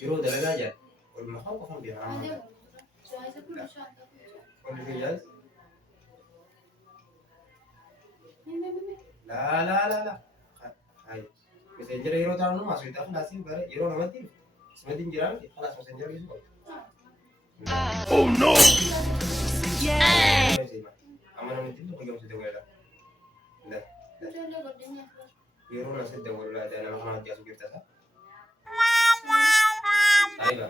yeroo dalagaa jira walumaa haa qofan beekamaa wanti fayyaas laa meseenjera yeroo taanu maasootaa kanaasiif bara yeroo namatti isumatti hin jiraan kanaas meseenjera geessu qabu. Oh no! Amma namatti illee hojii hojjetee wayidha. Yeroo na sedda walaa jaa nama kana hojjaasu girtasa. Saayiba.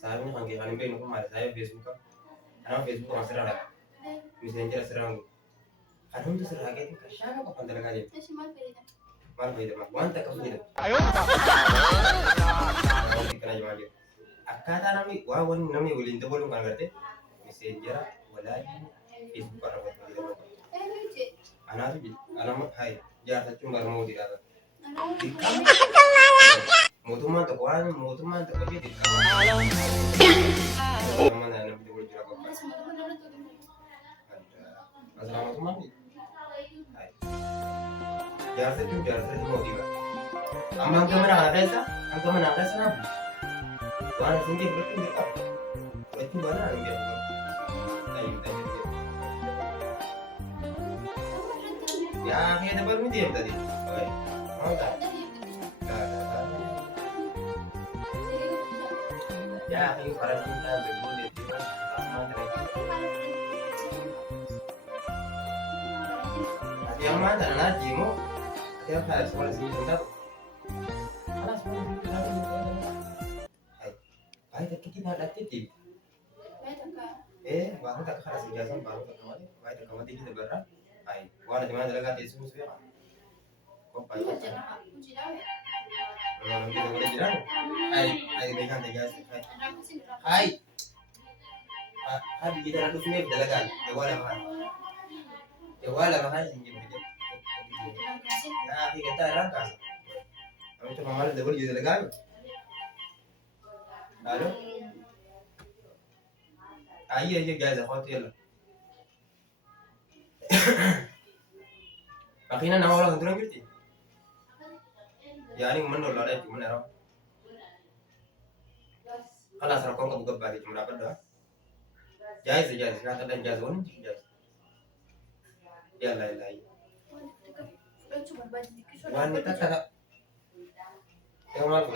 Saayibni kan keessa hin beeknu kun maali? Saayiba feesbuuka. Kanaaf feesbuuka kan sirraa dhaqa. Meseenjera sirraa ngu. Kan hundi sirraa keetiin kan shaaka qofan dalagaa deemu. Maal fayyadama? Wanta akka fayyadamu. Kana jamaa jiru. Akkaataa namni waliin dabaluun kan agartee meseenjera walaa feesbuuka irraa wal fayyadamu. Anaatu anama hai jaarsachuun barnooti dhaaba. Mootummaan tokko waan mootummaan tokko jedhe dirqama. Mootummaan namni tokko jira qofa. Masaraa mootummaan jaarsachuun jaarsachuun mootii qaba. Amma hanga mana keessa naafu. Waan isin jedhu fudhachuun dirqama. Fudhachuun baanaa hin jedhu. Ya, kayak dapat medium tadi. Mau tak? Ya, kayak para cinta berbulit. Yang mana lagi mau? Tiap hari sekolah sini bentar. Alas mau bentar. Hai, kita ada titip. Baru tak keras ijazah baru tak kemana. Baik tak kemana kita berah. Hai, wala di mana dalaga itu semua. Kok banyak? Kalau kita boleh jalan. Hai mereka tegas. Hai. Hai kita harus punya dalaga. Ya wala mahal sini begitu. Ya, kita rangkas. Kami cuma malas double juga dalaga. Lalu? Ayo guys, hotel. Akhirnya nama orang itu gitu. Ya ini menurut lo ada cuma nero. Kalau asal kau buka bari cuma dapat dah. Jais kata dan jazon jais. Ya lai. Wanita kata. Yang mana?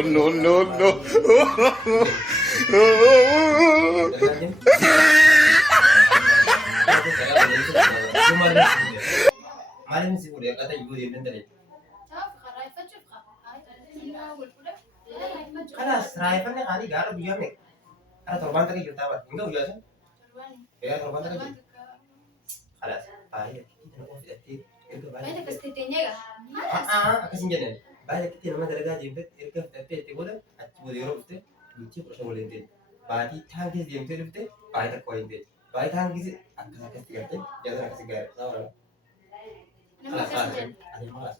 No. Malin sih udah kata ibu dia nanti. Karena seraipannya kali garap biar nih. Karena torban tadi kita apa? Enggak udah sih. Ya torban tadi. Kalas, bahaya. Kita mau fikir itu bahaya. Banyak kesetianya kah? Kesinjatan. Bahaya kita nama dalaga jemput, irka tapi itu boleh. Aku boleh urut tu, lucu persoalan boleh tu. Bahaya tangkis jemput tu, bahaya tak koin tu. Bahaya tangkis, angkat tiga tu, jangan angkat tiga. Tahu tak? Kalas. Ada malas.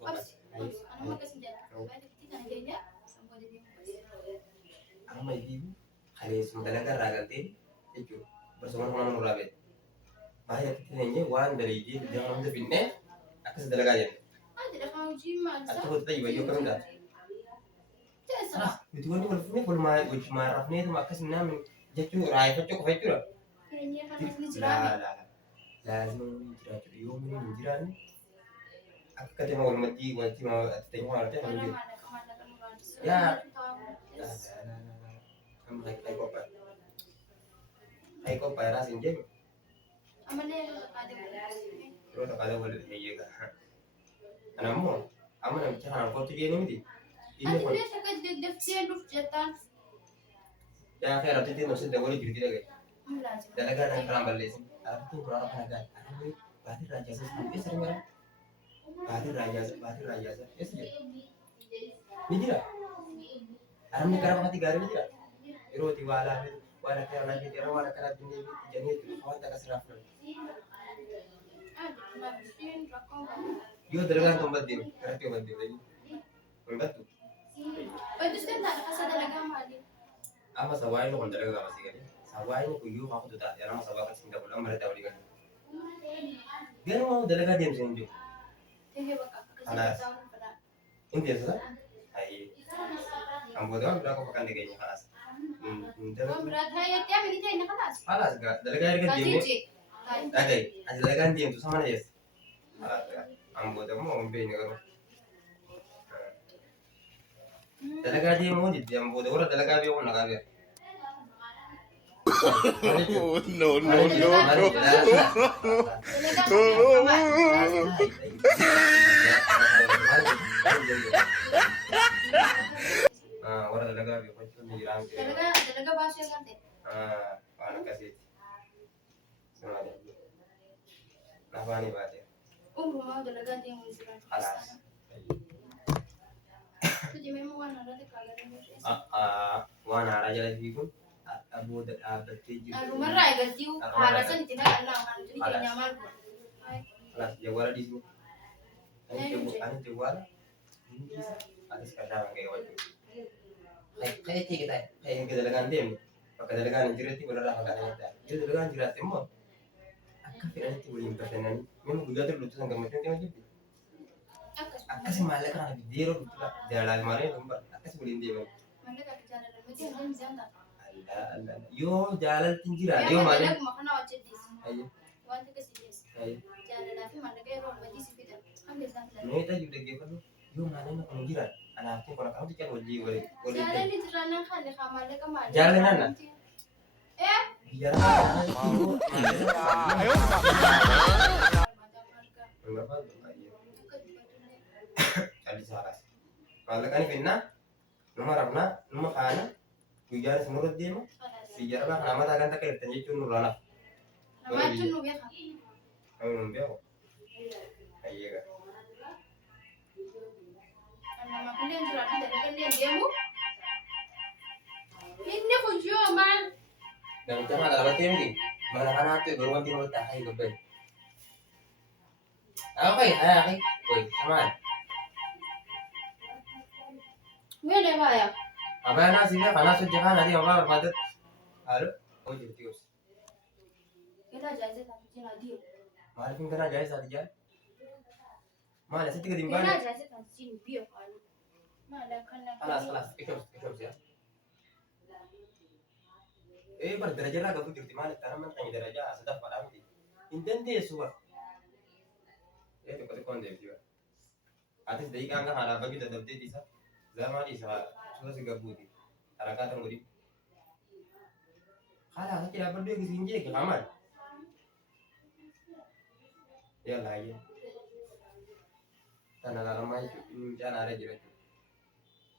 Ama ibu, hari sementara kan ragantin, itu bersama orang murabet. Bahaya kita nanya wan dari dia jangan ada fitnah, aku sedang lagi. Tidak mau jimat. Aku tadi baju kan dah. Itu kan kalau marah nih itu maka senam jatuh rai cocok apa itu lah. Lazim jatuh yom ini jiran. Aku kata mau mati mau tengok ada yang ya. Kamu hai kopa rasin jem. Terus tak ada boleh iya kan. Anamu, aman bicara kau tu dia ni ini Ada dia cakap dia duf jatan. Ya kayak roti itu masih dah boleh jadi lagi. Dalaga dan kerambal lesin. Aku tu kurang apa lagi. Aku bahasa raja sendiri sering kan. Bahasa raja. Yes dia. Ni dia. Aram ni kerana hati garis dia. Roti wala kerana dia wala kerana ini jadi kawan tak keserap. Yo dalaga tempat dia, kerja tempat dia lagi. Membantu. Itu kan tak kasih dalaga mali. Ama sawai lo dalaga masih kan. Sawai ni kuyu aku tu tak. Orang sawai kat sini tak boleh mereka boleh kan. Dia mau dalaga dia sendiri. Tengok bakal. Alas. Ini biasa. Ambo doang udah aku makan degenya kelas. Wan berat hai ya ini teh nak kelas. Kelas gak, dalaga harga diem. Tiji. Hai. Agak, ada dalaga diem tuh sama aja. Kelas gak. Ambo doang mau ngombe ini kan. Dalaga diem mau di ambo doang udah dalaga biar nak biar. No, no, no, no. Orang dalaga biar macam ni orang. Dalaga bahasa kan teh. Anak kasih. Semuanya. Apa nih Pak? Rumah dalaga dia yang musibah. Alas. Tuh memang wana ada kagak ada. Wana raja lagi pun. Abu bertujuh. Rumah rai gajiu harasan tidak Allah man jadi kayak nyaman. Alas jawara di sini. Ani jawara. Ada sekarang kayak wajib. Kayak kita kayak kita dalagan dem. Pakai dalagan jirat itu benar apa katanya. Itu dalagan jirat temo. Akka filan itu boleh pertenan. Memang juga terlutu sangat macam temo jadi. Akka sih malah kan lebih diro jalan mana lomba. Akka sih boleh dem. Mana kaki jalan dan mesti ada jam tak. Allah. Yo jalan tinggi lah. Yo Yo mana? Aku makan awak jadi. Ayo. Wanti ke sini. Ayo. Jalan tapi mana kayak rumah di sini dah. Ambil sana. Ini kita juga gitu lu. Yo mana nak mengira? Anaknya kalau kamu tidak wajib boleh. Jalan di jalanan kan di kamar dia kemana? Jalan mana? Biar Ayo, berapa? Kali salah. Kalau kan ini nomor apa? Nomor kana? Biar menurut dia mah. Biar apa? Nama tak akan tak kaya tanya cun nurana. Nama cun nu biasa. Kamu numpia kok. Iya kan. Nama kalian jalanan dari kalian dia mu. Ini kujo man. Dan jangan ada berarti ini. Mana kana tuh baru nanti mau tak kayak gede. Apa ya? Woi, sama. Mui ada apa ya? Apa yang nasinya? Karena sudah kan nanti apa berpadat. Halo? Oh jadi tius. Kita jajan tapi cina dia. Malah pun kena jaya saat dia. Mana sih tiga Kita timbangan? jajan tapi cina bio kan. Mana kena. Kelas, ikut ya. Berderaja lah kamu di mana? Karena man tanya deraja sudah pada mati. Inten dia suah. Itu kata kondem juga. Atas dari kan ada bagi tetap dia bisa. Zaman ini sudah segabudi. Karena kata ngudi. Kalau saya tidak berdua ke sini ke kamar. Ya lah ya. Tanah lama itu jangan ada jelas.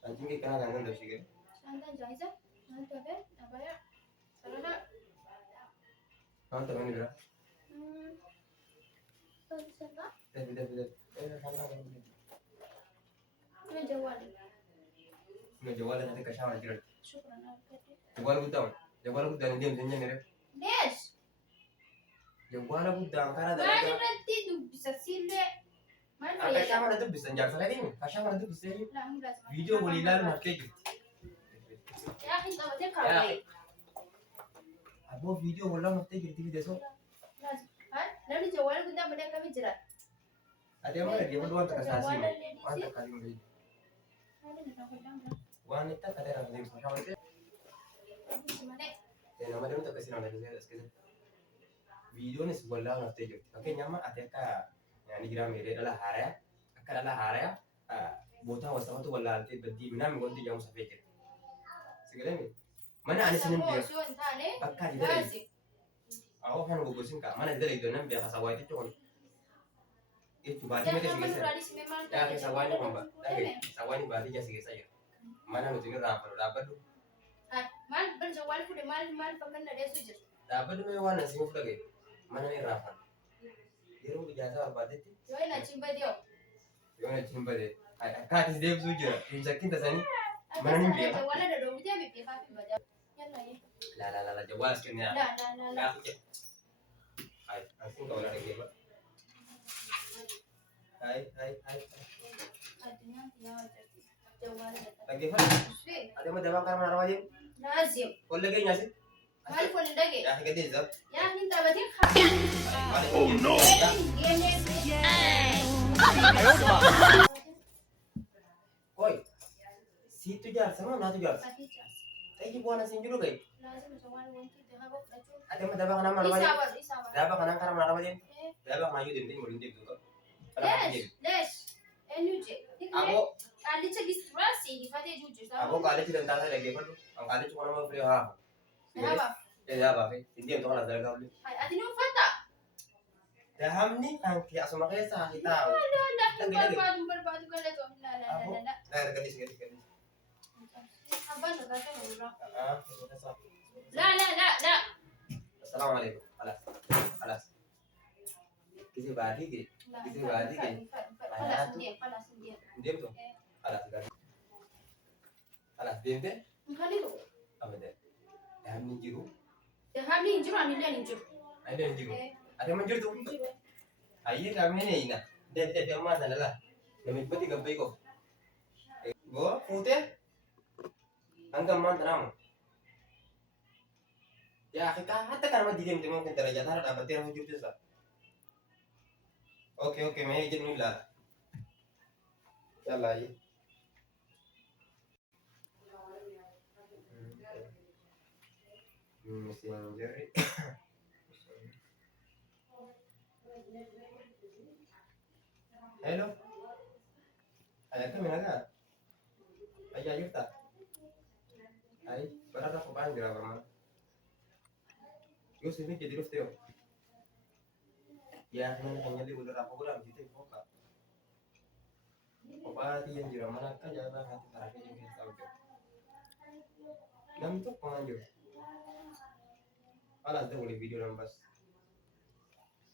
Anjing kita kan nggak sih kan? Santai jajan. Nanti apa ya? Karena Nonton ini berapa? siapa? Tidak. Sana. Ini Jawa. Ini Jawa nanti ke sana jelas. Syukran alkati. Jawa lu dan dia misalnya nih. Des. Jawa lu dan karena ada. Mana nanti tu bisa sile. Mana Ada ya? kamera tuh bisa jangan salah ini. Kamera tuh bisa ini. Lah enggak. Video boleh lalu pakai gitu. Ya kita baca kalau. Abo video boleh pakai gitu video so. Lalu Jawa lu kita benda kami jerat. Ada yang mana dia berdua terkasih. Mantap kali ini. Wanita kada orang yang sama itu. Ya nama dia untuk kasih nama dia sekali. Video ni sebuah lah ngerti je. Oke nyama ada ka yang digira mere adalah hara. Akan adalah hara. Bota wasama tu wala nanti bedi mina mengonti yang sampai ke. Segala ni. Mana ada senyum dia. Bakal dia dari. Aku kan gugusin kak. Mana dari itu nam biar kasawai itu cuma. Itu berarti mereka sih. Ya kasawai ni mbak. Kasawai ni berarti jadi saja. Mana itu ni rapat tu. Man berjawab kuda mal pakai nada sujud. Dapat tu memang nasi muda ke. Mana ni rapat. Dia rumah jasa apa tu? Joy nak cimba dia. Yang nak cimba deh. Kat dia sujud. Injak kita sini. Mana ni dia? Jawab ada dong dia bibi papi baca. Yalla ya. La jawab sekian ya. La. Hai, langsung kau nak lagi apa? Hai. Artinya dia jawab ada. Lagi apa? Ada mau jawab karena mana wajib? Lazim. Kau lagi nyasi? Mal pun lagi. Ya, kita jawab. Ya minta baca khas. Oh no. Koi. Situ jaarsa moo naatu jaarsa? Ati jaarsa. Tayyib waan asiin jiru gahe. Laazima jawaan wanti dhahaba fudhachuun. Ati amma daba kanaan mana malee? Isaa bara. Daba kanaan karaa mana malee? Daba kanaan yoo deemtee waliin deemtu qaba. Lees. Eenyu je. Aboo Qaallicha gisiraasi difatee jiru jirta. aboo qaalichi dandaasa dhaggeeffadhu. An qaalichi kun nama filee haa. Dhahabaaf. Dhahabaaf. Hin deemtu kanas dalagaa filee. Ati ni uffata. Dahamni kan asuma keessa haa hitaa'u. Barbaadu galatoom. Gadis. Abbaan irraa kan irraa. La. La. Assalamualaikum. Alas. Kisi baati ke? Kisi baati ke? Palas India. Diam tu. Alas kan. Alas diam ke? Kali tu. Apa dia? Dahamni jiru. Dahamni injiru, anilnya injiru. Ada yang jiru. Ada manjur tu. Ayah kami ni ina. Dia emas adalah. Kami pun tiga baik kok. Go, putih. Angka mantra. Ya kita hatta karena diam diam kita raja thara dapat dia manjur tu sah. Oke, मैं इधर नहीं ला चल आइए messenger hello ayah kan mana ayah yuta ay berada apa pan gerak mana yo sini jadi terus teo ya kan hanya di udah apa kurang gitu kok obat yang jira mana kan jalan hati terakhir yang kita tahu nam tuh penganjur alas deh boleh video nambas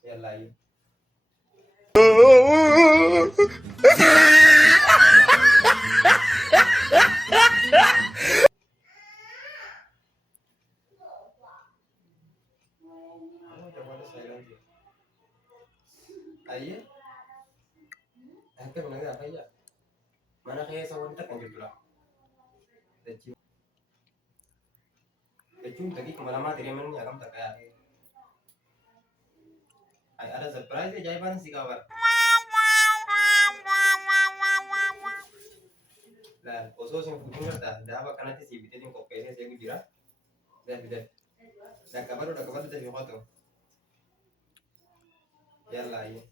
ya lain ayah hampir mana apa ya mana kayak sawan tak kan gitu lah kecil tadi kemana-mana dia mana agam tak kayak ada surprise ya jawaban sih kawan lah khusus yang punya ngerti dah apa karena si bitin yang kopi saya gujira dah kabar udah dari foto ya lah ya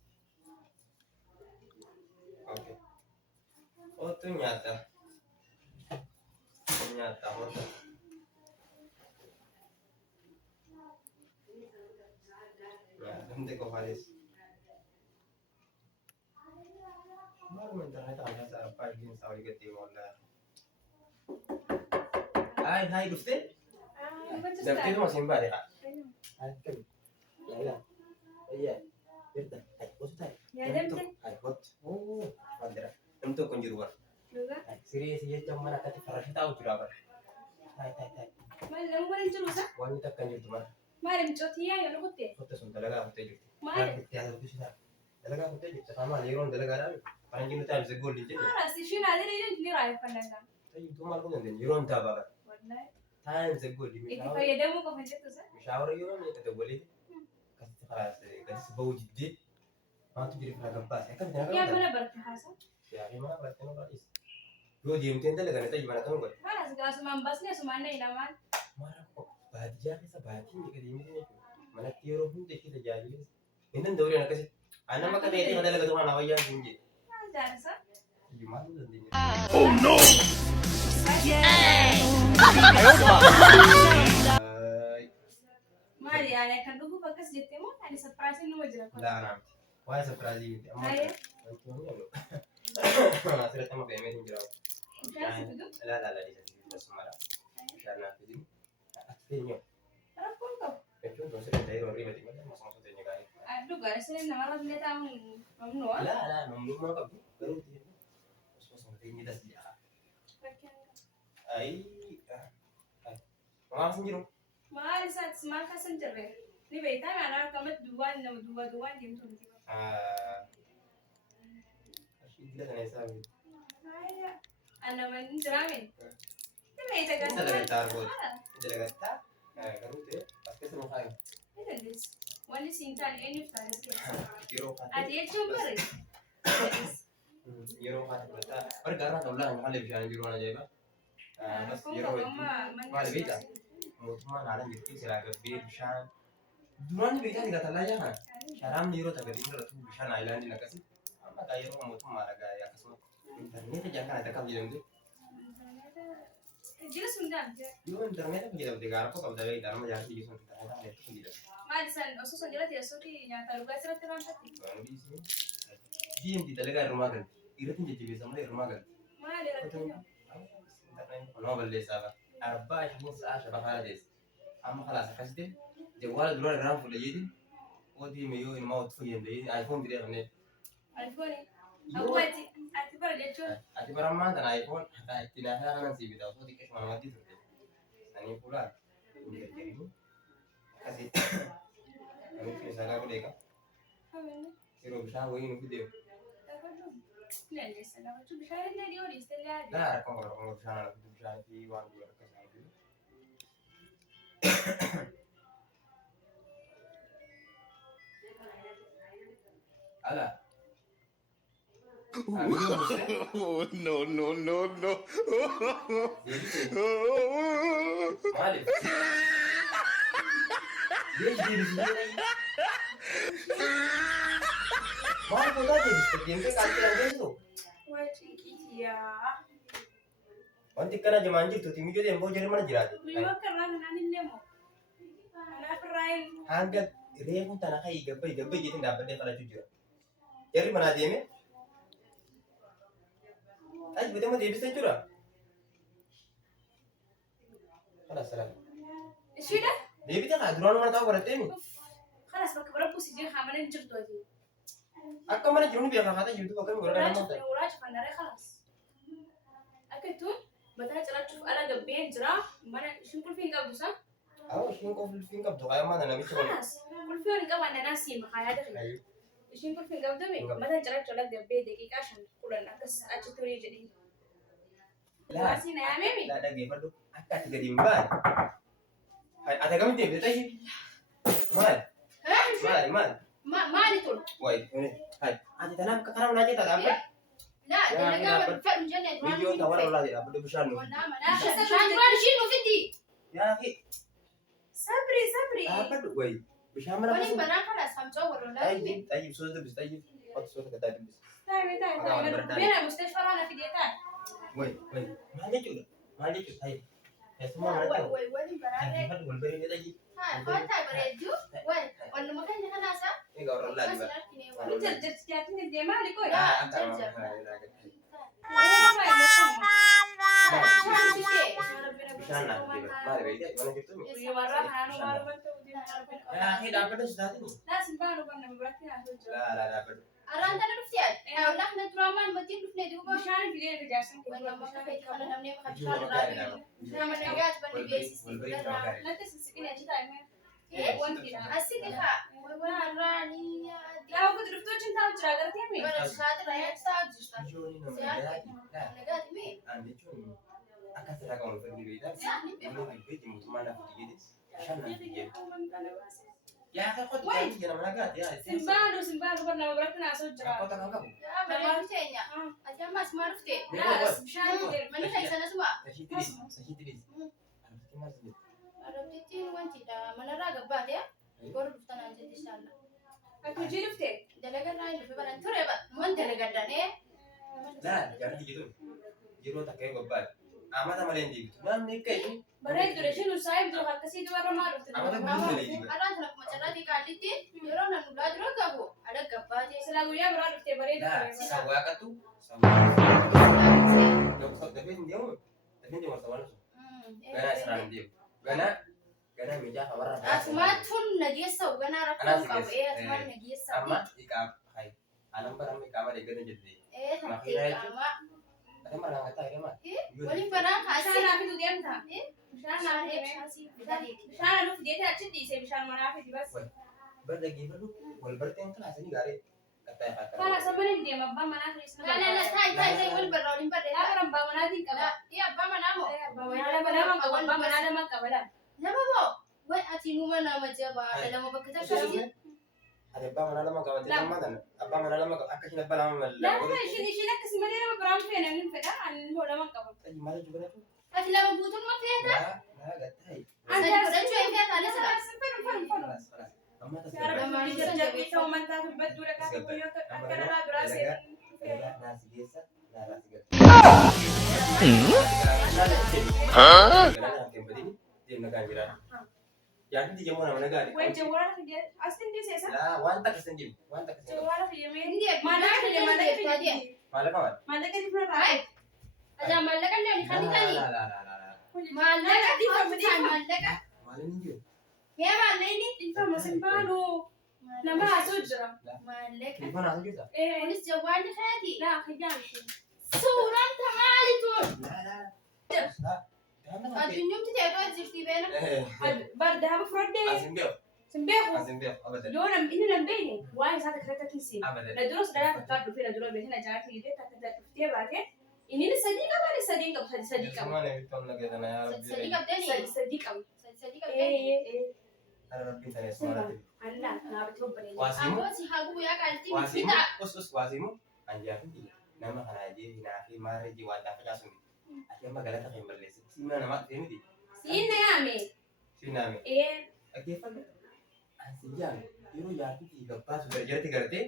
oke oh ternyata foto ya nanti kau Faris baru internet ada apa ini sawi ketim online hai Gusti Dapet itu masih mbak ya kak? Hai kan ya iya Berta, hai bos tay. Ya dapet. Hai bos. Oh, pandera. Tentu konjuruar. Juga. Hai siri sih jam mana tadi farasi tahu jurabar. Hai. Malam kau injiru sa? Wanita kanjur tu mana? Malam cotia ya lu kutte. Foto sun dalaga foto ju. Malam. Tiada tu sudah. Dalaga foto ju. Sama liron dalaga dah. Paling kita harus gol di sini. Mana sih sih ada ni rai pandangan. Tapi itu malu kan liron tak apa. Wallahi. Time segol di Itu mishawar. kayak demo kau pencet tu sa? Mishawar liron ni kata boleh. Kasih keras, kasih bau jidit. Mantu jadi pernah gempas. Ya kan Ya mana berkehasa? ya gimana berarti noralis gue diem tenda lagi nanti gimana tahu gue Mana segala sumambasnya sumana inaman. marah kok bahagia bisa bahagia jika diem ini mana tioro pun kita jadi ini dulu anak kasih anak maka dia itu ada lagi tuh anak ayah tinggi Ada sa? gimana nantinya Oh no! Mari ada kan dulu bakas jete mo ada surprise nu wajah ko. dah nanti wah surprise gitu Ayo. bantuannya lo sudah sama kayak mesin jauh Kasih tu. lah di sini semarang karena itu akhirnya Rapon kau. kecil tuh sudah dari lori mati mana masuk tanya guys Aduh guys, ini nama orang dia tahu mamnu. lah nunggu mau kau baru dia masuk tanya dah sejak ai Mga sendiri. Mari saat semaka senjere. Ni beta mana kamat dua game tu. Asyik gila kan Esa. Saya anda main jeramin. Ni beta kan. Kita lagi tarbot. Kita lagi tak. Karu tu. Pasti semua kali. Ini dis. Wali sintan ini fare. Kiro kan. Adi coba re. Kiro kan kita. Perkara kalau lah hal lebih jangan juru aja ya. Bas yeroo hedduu maal beektaa? Mootummaan haala jirti silaa gabbee bishaan duraan beektaa egaa tallaajaa kana sharaamni yeroo tagadii irratti bishaan aayilaandiin akkasii amma gaa yeroo mootummaa dhagaa akkasuma intarneeta jaan kana akka fayyadamte Jila sundaan. yoo intarneeta fayyadamte gaa rakkoo qabda beektaa amma jaartii jechuun intarneeta fayyadamte. Maali san osoo sun jala teessuuti nyaata dhugaa asirratti raamsatti. Diimti dalagaa irrumaa galti. Irratti jajjabeessa malee irrumaa galti. Maali rakkina? Nama balleessaaf arbaa isheen sa'a shafa haala teesse. Amma kalaas akkasitti jawwaala duraan irraan fuudhe jeetiin oo diime yoo ilmaa watti fayyadamte jeetiin aayifoon bidee fannee. Ayfooni. Akkuma ati bara jechuun. Ati barammaan kana aayifoon hataa itti naasaa kanan sii bitaa osoo xiqqeeshuma namatti turte. Sanii fuulaan hin gargaarini. Akkasii namichi isaa gaafa deeqa. Yeroo bishaan wayii nuuf deemu. Bishaan illee dhiyoo dhiiste illee yaadu. Daa rakkoon qaba rakkoon bishaan ala fidu bishaan fi waan guyyaa akka isaa fidu. Ala. Oh, no, no, no, no. Maaliif? Maal gogaa deebiste? Deemtee qaatti dandeessu? Waciiqiyaa. Wanti akkana jamaan jirtu timiyoo deemboo jedhe mana jiraate. Guyyoo akka irraa kanaan illee moo? Kanaaf irraa hin. Hanga reefu tana ka'ii gabbai jeetiin dhaabbadhee kadhachuu jira. Jarri manaa deeme? Achi bitama deebiste jechuudha? Kanas salaam. Ishiidha? Deebite kaa duraan mana taa'u baratteemi? Kanas bakka bara buusii hamana hin jirtu ati. Akka mana jiru nu beekaa haata jirtu bakka godhadha nama ta'e. Uraacha fannaree kanas. Akka ittuun mataa ciraachuuf ala gabbeen jira mana ishiin qulfii hin qabdu san. Awwa ishiin qulfii hin qabdu qaayammaa na namicha waliin. Kanas qulfii hin qaban nanaa siima haa yaada kana. Ishiin qulfii hin qabdu mataa ciraachuuf ala gabbee daqiiqaa 5-10 akkas achitti horii jedhee. Waasii na yaamemi? Laa dhageeffadhu akka ati gadi hin baane. Ati akkamitti deebite ta'ii? Maali? Maali? Maali tun? Wayi, ati tanaaf karaa manaa jeetaa dhaabbadhu. Laa, dalagaa fedhu jennee duraan Biyyoon ta'uu warra olaatee dhaabbadhu bishaan nuuf. Bishaan duraan ishii nuufitti. Yaa fi Sabri. dhaabbadhu wayi. Bishaan mana Waliin banaa kanas hamcoo warra olaatti. Tayyib soos dubbis tayyib. Wata soos gataa dubbis. Taa'e. Meera mustashfaraa na fidee taa'e. Wayi maal jechuudha? Tayyib. Keessumaa mana ta'u. Waliin banaa Dhaabbadhu wal bareedee tayyib. Faataa bareedduu. Walluma keenya kanaasa. Egaa warra olaatee bara. Ni jarjarti jaatin dandee maali qoy? Bishaan naaf deebi'a. Maali beektaa? Mana jirtu mi? Warra haanuu maal wanta hojii Yaa fi dhaabbadhu si taatini. Naasin baanu banna biratti naa hojjaa. Laa dhaabbadhu. Araan tana dhufti yaad. Wallah na duraamaan matiin dhufne duuba. Bishaan fidee ijaarsan Wallama kafeetti kana namni maka bishaan irraa biyu. Nama nagaat banni beeksisi. Natti sissiqine achi taa'e wantidha. Asiti haa. Warraa ni yaadi. Yaa wakati dhuftoochi hin taa'u jira agartee mi? Bara saatira yaad taa'u jirta. Bishoonni nama nagaati. Nagaati mi? Aan jechuun akka asirraa qabu nuuf fedhu beektaa? Namni beekti mootummaa naaf itti jedhe bishaan naaf itti jedhe. Yaa akka qotu taa'anii jira nama nagaati yaa. Simbaanu barna biratti naasoo jira. Qotu kan qabu. Yaa bareedu teenya. Ati ammas maal dhufte? Bishaan fidee. Manni keessan asuma. Sahiitti dhiis. Arabatti maal jedhe? Arabtittiin wantidha. Manarraa gabbaate boru dhuftanaan jetti inshaalla. Akka hojii dhuftee? Dalagarraa hin dhufe baran ture man dalagaddanee. Laa jaarti jedhu yeroo takka yoo gabbaate amata malee hin deebitu. Namni akka ishee Bareedu dha isheen saayib jiru akkasii dubarra maa dhufte? amata guutuu malee deebitu. Araan tana kuma carraatii kaallitti yeroo nan ulaa dura qabu ala gabbaate. Silaa guyyaa biraa dhuftee bareedu. Laa sawwaaqatu dafee hin deemu sawwaaqatu ganaa isirraan hin deemu. Ganaa miidhaa qabarra. Asumaattuun nageessa ganaa rakkoo qabu. Asumaan nageessa. Amma iqaam hayi anan baramne iqaama deeggatan jette. Qaama. Ada mana kata ada mana? Waliin banaa Bishaan kaasee. naa fidu deemta? Bishaan naa deeme. Bishaan anuuf deete achi dhiise bishaan manaa fidi bas. Berdagi baru wal berteng kelas ini gare kata yang Kana sabani hin deema abbaan manaa firis nama. Taa'e wal barraa waliin Yaa barreedha. bara abbaa manaatiin qaba. Abbaa manaa moo? Abbaa manaa lama qaba dha. Nama moo? Way ati numa nama jabaa lama bakka takkatti. Ada abbaa manaa lama qabatee amma kana abbaa manaa lama akka isheen abbaa lama Lama ishiin akkasii malee nama biraan feena ni fedha ani immoo lama qaba. maal jibbanatu Ati lama guutummaa feeta? laa gattai Sadi godhachuu hin feeta anis laa. amma tas naasi geessa naasi deemna kan jiraatu yaadni jemoo nama nagaadhe wanta akkasan jiru wanta akkasan maal qaban Ada maallaqa illee ni kan bitanii. Maallaqa maallaqa. maalin hin jiru Yaa maallaqni nama haasoo jira. maallaqa. telefoon haasoo jirta Kunis jawwaanni feeti. Laa hiyyaamti. Suuraan maalitu? laa Addunyumti teetoo jirti beena. Bardaaba fudhadhee asin beeku sin beeku. asin beeku abadan Yoo inni nan beekne waan isaa takka takka kiisi. abadan Na duras dhalaa takkaa dhufee na dura beekne na jaartii illee takka takka dhuftee baate inni sadii qaba ni sadii qabu sadii qaba. Semua nih kita lagi tanah ya. Sadii qabdanii? Sadii qabu. Sadii qabdanii? Ada lebih tanah semua nanti. Allah naa bitoo bareeda. Wasimu, Amboo si haa guyyaa qaaltii wasimu, bita. us wasimu. Anjir aku tidak. Nama kan aja, nafi mari jiwa tapi langsung. Akhirnya magala tak yang berlesi. Sina nama ini di. Siinna yaame. Sina me. Akhirnya kan. Anjir, itu ya aku tidak pas sudah jadi tiga rete.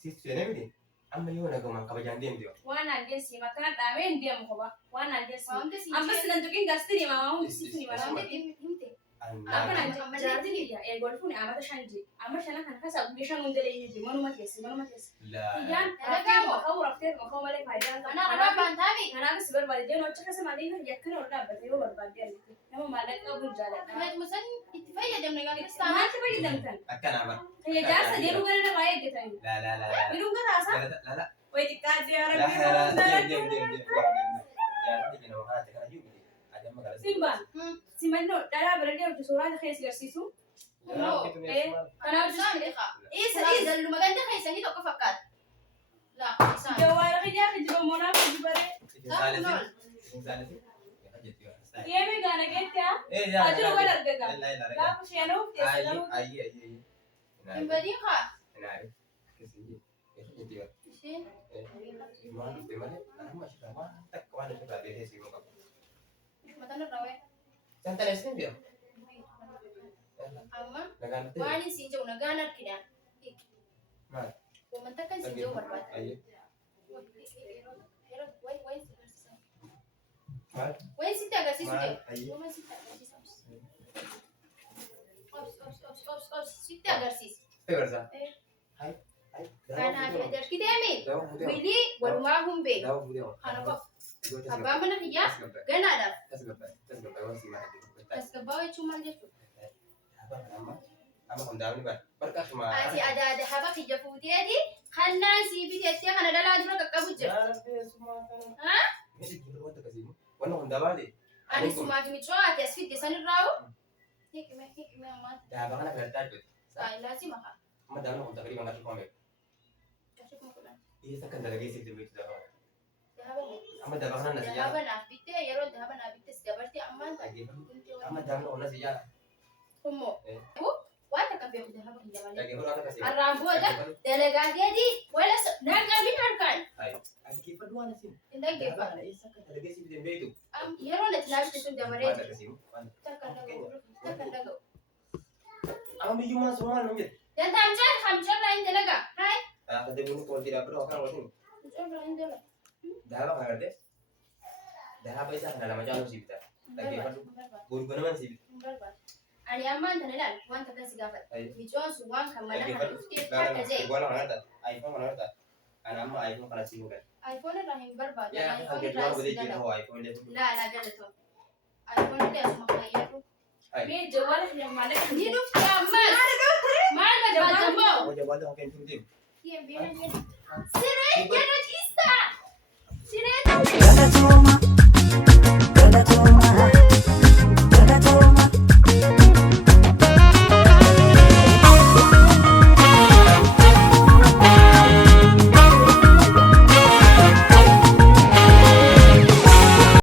Si sini ini. Amma yoo nagaman kabajaan deemte Waan aangeessi makana dhaabee hin deemu qoba. Waan aangeessi. Waamte si Amma sinan tukin gaastiri maamaa hundi siifni Waamte maamaa. himte. Akka naan jiraatini golfuun amata shan je. Amma shana kana kasa guyyaa shan hundalee hin je manuma keessi manuma keessi. Iyyaan raftee maka'uu raftee maka'uu malee faayidaan qabu. Ana irraa baantaami. Kanaaf si barbaade nu achi keessa maaliif yakkana ol dhaabbate yoo barbaade argite. Nama maallaqa qabuun jaalladha. Meetuma san itti fayyadamne gaafa taa'an. Maaltu fayyadamtan? Akkana bar. Fayyadaasa deemuu gara namaa eeggatani. La. Midhuun garaasaa? La. Wayi xiqqaatee yaa La. rabbi. Ya, ini nama kan ada kan juga. Ada magala. Simba. Simannoo dhalaa bira deemtu suuraa keessa agarsiisu. Kanaaf Kanaaf Isaan jechuun dhiqa. isa Dalluma ganda keessanii tokko fakkaata. Laa isaan. jawaara kiyyaa kijiba moonaaf kijibaree. Deeme gaana geette haa? Ajiro wal argata. Gaafa sheenuuf teessa garuu. Hin badii kaa. Isheen. Matan irraa wayii. Amma waan isin jiru nagaan argina. Wanta kan isin jiru barbaada. Wayi sitti agarsiisu jiru. Wama sitti agarsiisu. Sitti agarsiisa. Kanaaf dargiteemi. Wilii walumaa humbee. Kana qofa. Abbaan mana kiyyaa ganaadhaaf. Tasgabbaa jechuun maal jechuudha? Ati ada haba kiyya fuuteeti kannaan sii biteettee kana dhalaa dura qaqqabu jira. Ani sumaaf micoo ati as fidde sanirraa'u. Hiikime ammaa. Saayilaa si makaa. Dahaba naaf bittee yeroo dahaba naaf bittes dabartee ammaan Kummoo. Waan akka beeku dahaba kiyya malee. Arraan booda dalagaateeti wala naqamin harkaan. Hin dhaggeeffatu. Yeroo natti naaf bitte sun dabaree jira. Takka hin dhaga'u. Dantaamchaan hamsharraa hin dalagaa. Haay. Hamsharraa hin dalagaa. Dahaba isa kana lama jaallu sibita. Gurgunaman sibita. Ani ammaan tana ilaal wanta kan si gaafadha. Micoon sun waan kan mana kana dhuftee akka jee. iPhone mana nata. Ana amma iPhone kana sii mugan. iPhone irraa hin barbaadu. Ya, iPhone kan irraa kedua boleh si jadi dalagu. iPhone dia. Laalaa galatoo. iPhone illee asuma fayyadu. Mee jawaara kiyyaa maallaqa Ni dhufte ammas. Maal barbaadda moo? Mau jawab dia mungkin tu dia. Siree jedhu ciista. Siree. Galatoma, galatoma, galatoma.